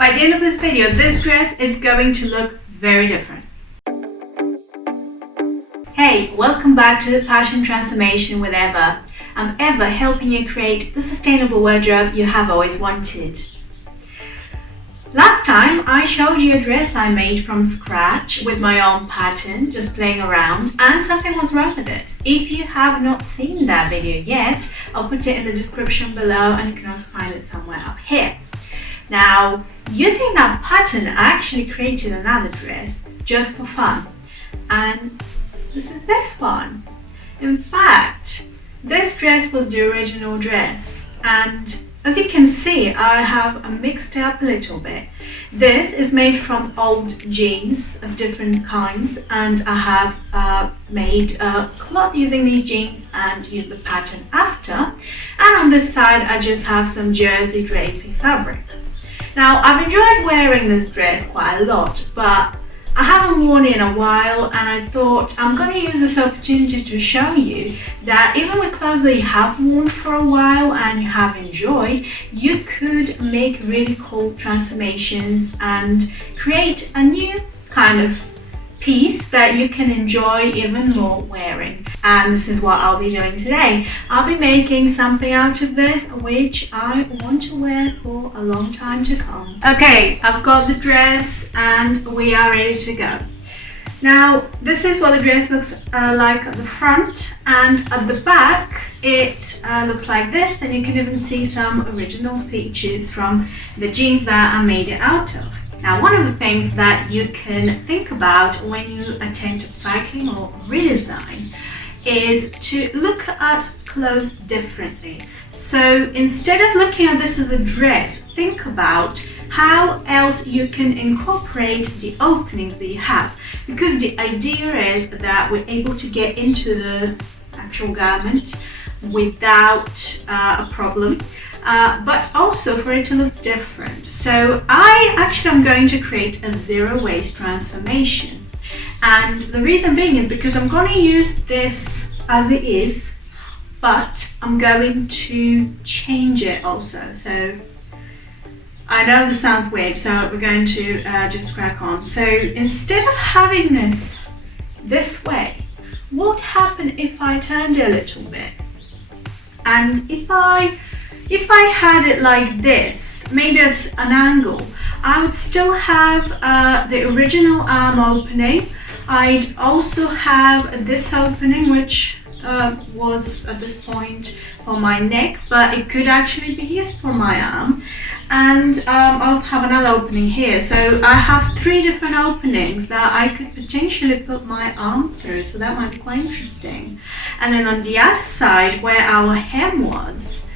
By the end of this video, this dress is going to look very different. Hey, welcome back to the Fashion Transformation with Eva. I'm Eva, helping you create the sustainable wardrobe you have always wanted. Last time I showed you a dress I made from scratch with my own pattern, just playing around, and something was wrong with it. If you have not seen that video yet, I'll put it in the description below and you can also find it somewhere up here. Now, using that pattern, I actually created another dress just for fun, and this is this one. In fact, this dress was the original dress, and as you can see, I have mixed it up a little bit. This is made from old jeans of different kinds, and I have made a cloth using these jeans and used the pattern after. And on this side, I just have some jersey drapey fabric. Now, I've enjoyed wearing this dress quite a lot, but I haven't worn it in a while, and I thought I'm going to use this opportunity to show you that even with clothes that you have worn for a while and you have enjoyed, you could make really cool transformations and create a new kind of piece that you can enjoy even more wearing. And this is what I'll be doing today. I'll be making something out of this which I want to wear for a long time to come. Okay, I've got the dress and we are ready to go. Now, this is what the dress looks like at the front, and at the back it looks like this, and you can even see some original features from the jeans that I made it out of. Now, one of the things that you can think about when you attempt upcycling or redesign is to look at clothes differently. So instead of looking at this as a dress, think about how else you can incorporate the openings that you have. Because the idea is that we're able to get into the actual garment without a problem. But also for it to look different. So I actually am going to create a zero waste transformation, and the reason being is because I'm going to use this as it is, but I'm going to change it also. So I know this sounds weird, so we're going to just crack on. So instead of having this way, what would happen if I turned it a little bit? And if I had it like this, maybe at an angle, I would still have the original arm opening. I'd also have this opening, which was at this point for my neck, but it could actually be used for my arm. And I also have another opening here. So I have 3 different openings that I could potentially put my arm through, so that might be quite interesting. And then on the other side, where our hem was,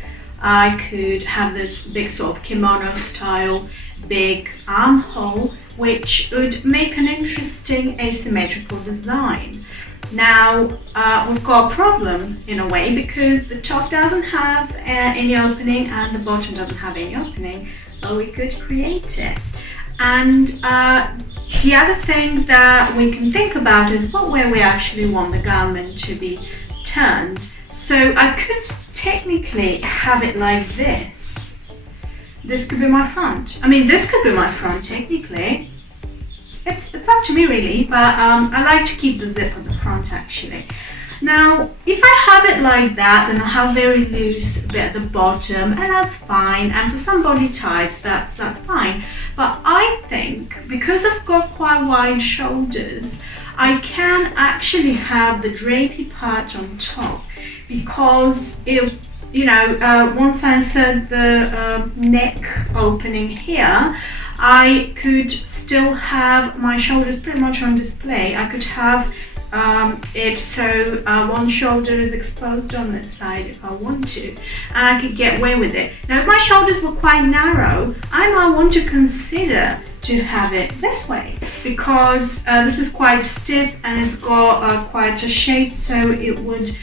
I could have this big sort of kimono style big armhole, which would make an interesting asymmetrical design. Now, we've got a problem in a way because the top doesn't have any opening and the bottom doesn't have any opening, but we could create it. And the other thing that we can think about is what way we actually want the garment to be turned. So I could technically have it like this. This could be my front. I mean, this could be my front technically. It's up to me really, but I like to keep the zip at the front actually. Now, if I have it like that, then I'll have a very loose bit at the bottom, and that's fine. And for some body types, that's fine. But I think because I've got quite wide shoulders, I can actually have the drapey part on top, because once I insert the neck opening here, I could still have my shoulders pretty much on display. I could have it so one shoulder is exposed on this side if I want to, and I could get away with it. Now, if my shoulders were quite narrow, I might want to consider to have it this way, because this is quite stiff and it's got quite a shape, so it would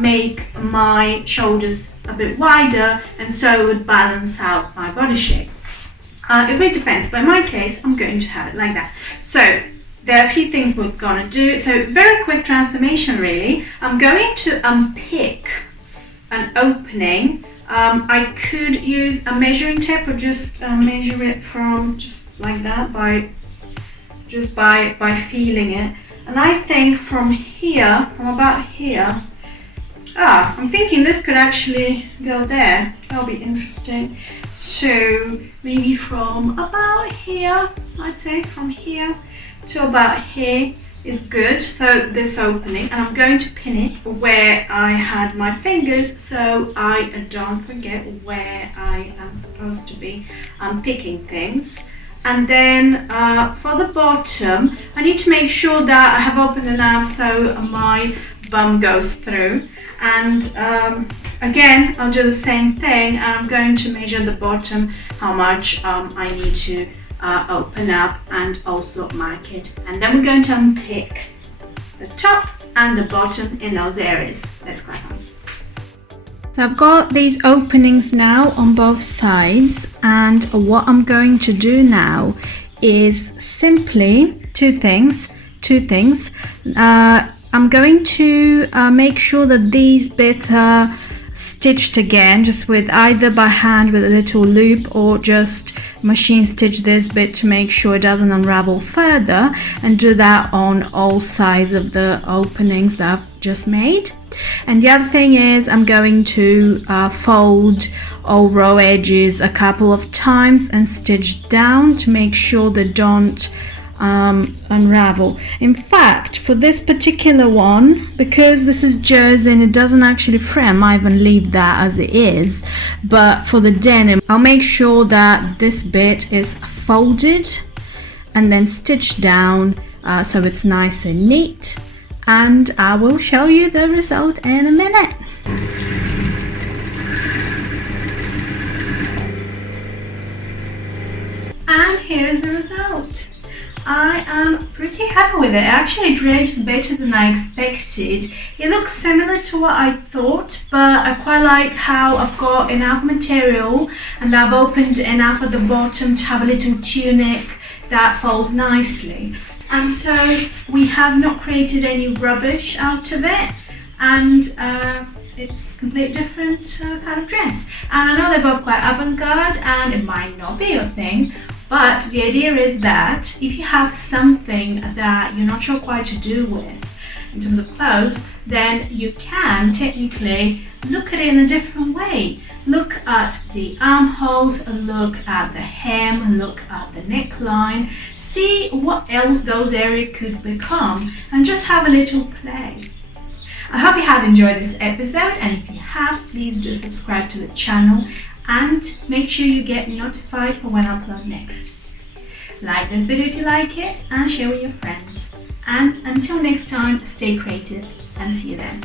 make my shoulders a bit wider, and so it would balance out my body shape. It really depends, but in my case, I'm going to have it like that. So there are a few things we're going to do. So very quick transformation really. I'm going to unpick an opening I could use a measuring tape or just measure it from just like that by feeling it. And I think from here, from about here, I'm thinking this could actually go there. That'll be interesting. So maybe from about here, I'd say from here to about here is good. So this opening, and I'm going to pin it where I had my fingers so I don't forget where I am supposed to be picking things. And then for the bottom, I need to make sure that I have opened enough so my bum goes through. And again, I'll do the same thing, and I'm going to measure the bottom, how much I need to open up, and also mark it. And then we're going to unpick the top and the bottom in those areas. Let's crack on. So I've got these openings now on both sides, and what I'm going to do now is simply two things. I'm going to make sure that these bits are stitched again, just with either by hand with a little loop, or just machine stitch this bit to make sure it doesn't unravel further, and do that on all sides of the openings that I've just made. And the other thing is I'm going to fold all row edges a couple of times and stitch down to make sure they don't unravel. In fact, for this particular one, because this is jersey and it doesn't actually fray, I might even leave that as it is, but for the denim I'll make sure that this bit is folded and then stitched down so it's nice and neat, and I will show you the result in a minute. And here is the result. I am pretty happy with it. It actually drapes better than I expected. It looks similar to what I thought, but I quite like how I've got enough material and I've opened enough at the bottom to have a little tunic that falls nicely. And so we have not created any rubbish out of it, and it's a completely different kind of dress. And I know they're both quite avant-garde and it might not be your thing, but the idea is that if you have something that you're not sure quite to do with in terms of clothes, then you can technically look at it in a different way. Look at the armholes, look at the hem, look at the neckline, see what else those areas could become, and just have a little play. I hope you have enjoyed this episode, and if you have, please do subscribe to the channel and make sure you get notified for when I upload next. Like this video if you like it and share with your friends. And until next time, stay creative and see you then.